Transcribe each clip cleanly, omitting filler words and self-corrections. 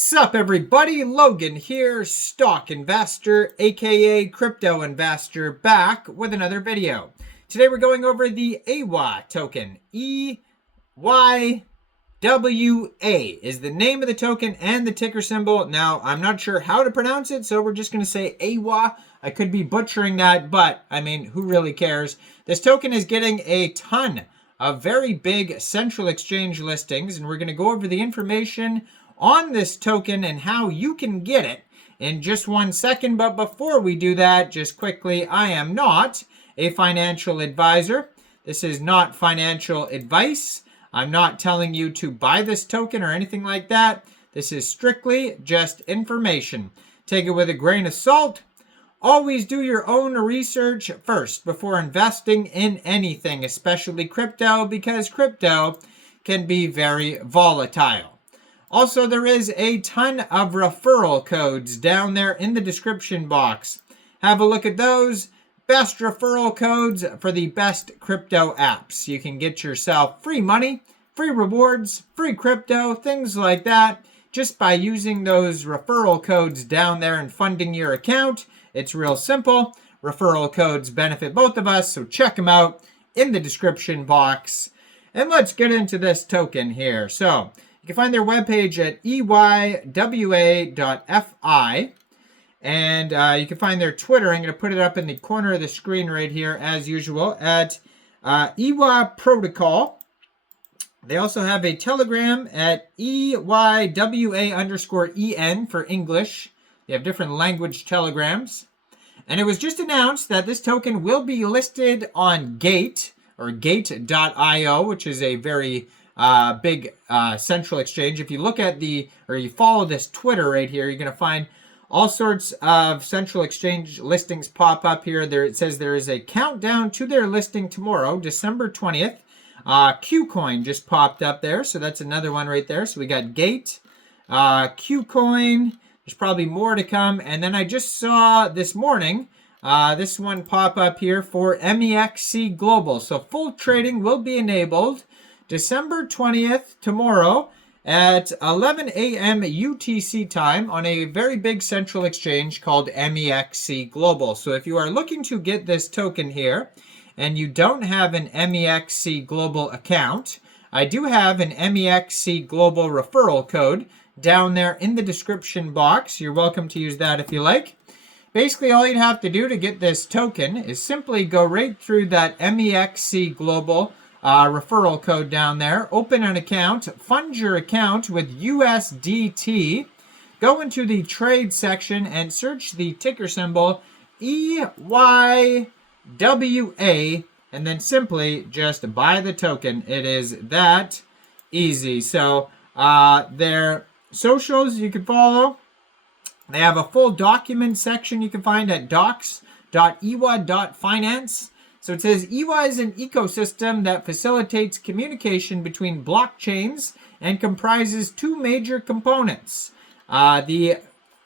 Sup everybody, Logan here, stock investor, aka crypto investor, back with another video. Today we're going over the Eywa token. EYWA is the name of the token and the ticker symbol. Now, I'm not sure how to pronounce it, so we're just going to say Eywa. I could be butchering that, but I mean, who really cares? This token is getting a ton of very big central exchange listings, and we're going to go over the information on this token and how you can get it in just 1 second. But before we do that, just quickly, I am not a financial advisor. This is not financial advice. I'm not telling you to buy this token or anything like that. This is strictly just information. Take it with a grain of salt. Always do your own research first before investing in anything, especially crypto, because crypto can be very volatile. Also, there is a ton of referral codes down there in the description box. Have a look at those. Best referral codes for the best crypto apps. You can get yourself free money, free rewards, free crypto, things like that, just by using those referral codes down there and funding your account. It's real simple. Referral codes benefit both of us, so check them out in the description box. And let's get into this token here. So, you can find their webpage at eywa.fi, and you can find their Twitter. I'm going to put it up in the corner of the screen right here, as usual, at Eywa Protocol. They also have a Telegram at EYWA_EN for English. They have different language telegrams. And it was just announced that this token will be listed on Gate, or Gate.io, which is a very big central exchange. If you look at you follow this Twitter right here, you're going to find all sorts of central exchange listings pop up here. There it says there is a countdown to their listing tomorrow, December 20th. KuCoin just popped up there, so that's another one right there. So we got Gate, KuCoin. There's probably more to come. And then I just saw this morning this one pop up here for Mexc Global. So full trading will be enabled December 20th, tomorrow, at 11 a.m. UTC time on a very big central exchange called Mexc Global. So if you are looking to get this token here and you don't have an Mexc Global account, I do have an Mexc Global referral code down there in the description box. You're welcome to use that if you like. Basically, all you'd have to do to get this token is simply go right through that Mexc Global referral code down there, open an account, fund your account with USDT, go into the trade section and search the ticker symbol EYWA, and then simply just buy the token. It is that easy. So their socials you can follow. They have a full document section you can find at docs.eywa.finance. So it says Eywa is an ecosystem that facilitates communication between blockchains and comprises two major components. The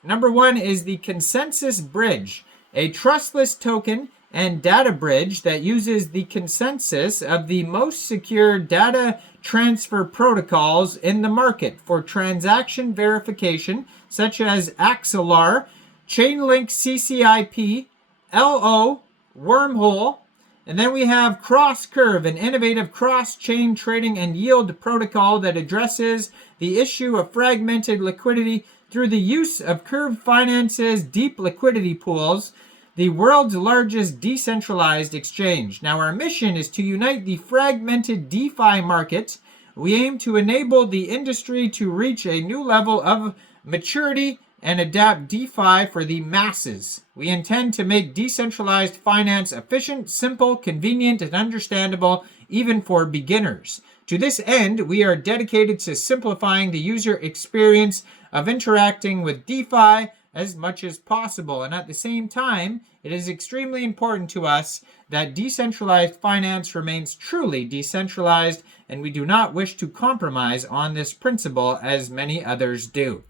number one is the consensus bridge, a trustless token and data bridge that uses the consensus of the most secure data transfer protocols in the market for transaction verification, such as Axelar, Chainlink CCIP, LO, Wormhole. And then we have Crosscurve, an innovative cross-chain trading and yield protocol that addresses the issue of fragmented liquidity through the use of Curve Finance's deep liquidity pools, the world's largest decentralized exchange. Now, our mission is to unite the fragmented DeFi market. We aim to enable the industry to reach a new level of maturity and adapt DeFi for the masses. We intend to make decentralized finance efficient, simple, convenient, and understandable, even for beginners. To this end, we are dedicated to simplifying the user experience of interacting with DeFi as much as possible. And at the same time, it is extremely important to us that decentralized finance remains truly decentralized, and we do not wish to compromise on this principle as many others do.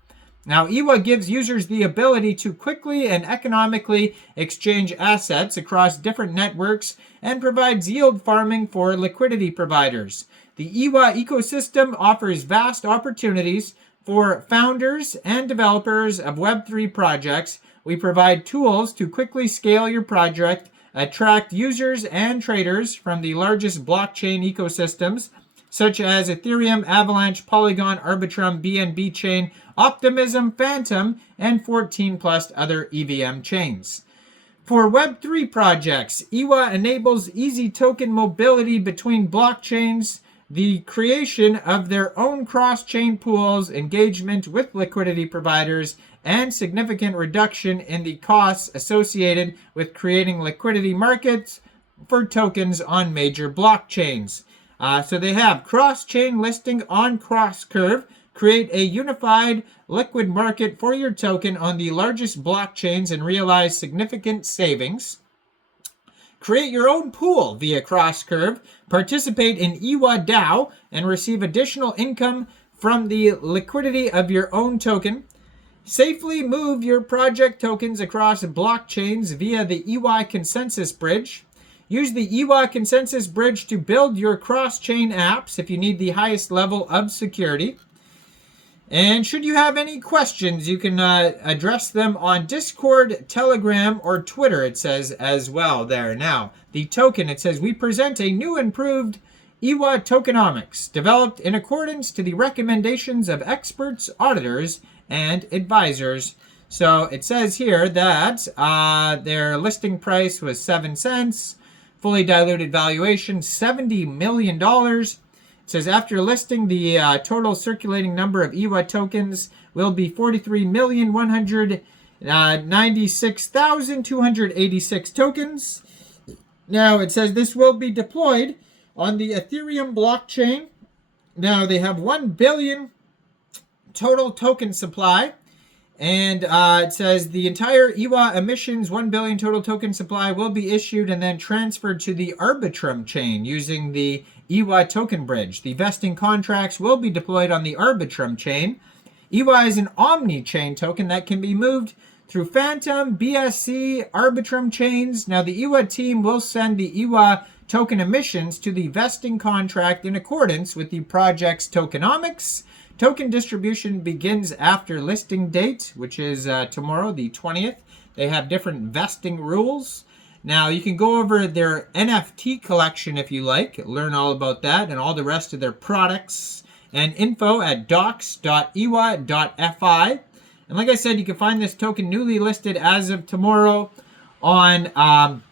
Now, Eywa gives users the ability to quickly and economically exchange assets across different networks and provides yield farming for liquidity providers. The Eywa ecosystem offers vast opportunities For founders and developers of Web3 projects, we provide tools to quickly scale your project, attract users and traders from the largest blockchain ecosystems, such as Ethereum, Avalanche, Polygon, Arbitrum, BNB Chain, Optimism, Phantom, and 14 plus other EVM chains. For Web3 projects, Eywa enables easy token mobility between blockchains, the creation of their own cross-chain pools, engagement with liquidity providers, and significant reduction in the costs associated with creating liquidity markets for tokens on major blockchains. So they have cross-chain listing on Crosscurve, create a unified liquid market for your token on the largest blockchains and realize significant savings. Create your own pool via Crosscurve, participate in Eywa DAO, and receive additional income from the liquidity of your own token. Safely move your project tokens across blockchains via the Eywa Consensus Bridge. Use the Eywa Consensus Bridge to build your cross-chain apps if you need the highest level of security. And should you have any questions, you can address them on Discord, Telegram, or Twitter, it says as well there. Now, the token, it says, we present a new improved Eywa Tokenomics, developed in accordance to the recommendations of experts, auditors, and advisors. So it says here that their listing price was 7 cents, fully diluted valuation, $70 million. It says after listing, the total circulating number of Eywa tokens will be 43,196,286 tokens. Now it says this will be deployed on the Ethereum blockchain. Now they have 1 billion total token supply. And it says the entire Eywa emissions 1 billion total token supply will be issued and then transferred to the Arbitrum chain using the Eywa token bridge. The vesting contracts will be deployed on the Arbitrum chain. Eywa is an omni-chain token that can be moved through Phantom, BSC, Arbitrum chains. Now the Eywa team will send the Eywa token emissions to the vesting contract in accordance with the project's tokenomics. Token distribution begins after listing date, which is tomorrow, the 20th. They have different vesting rules. Now, you can go over their NFT collection if you like, learn all about that and all the rest of their products and info at docs.eywa.fi. And like I said, you can find this token newly listed as of tomorrow on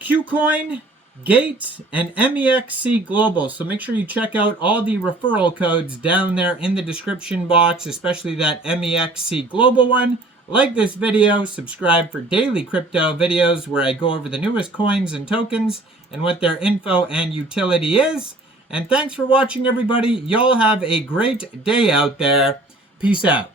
KuCoin, Gate, and Mexc Global. So make sure you check out all the referral codes down there in the description box, especially that Mexc Global one. Like this video, subscribe for daily crypto videos where I go over the newest coins and tokens and what their info and utility is. And thanks for watching, everybody. Y'all have a great day out there. Peace out.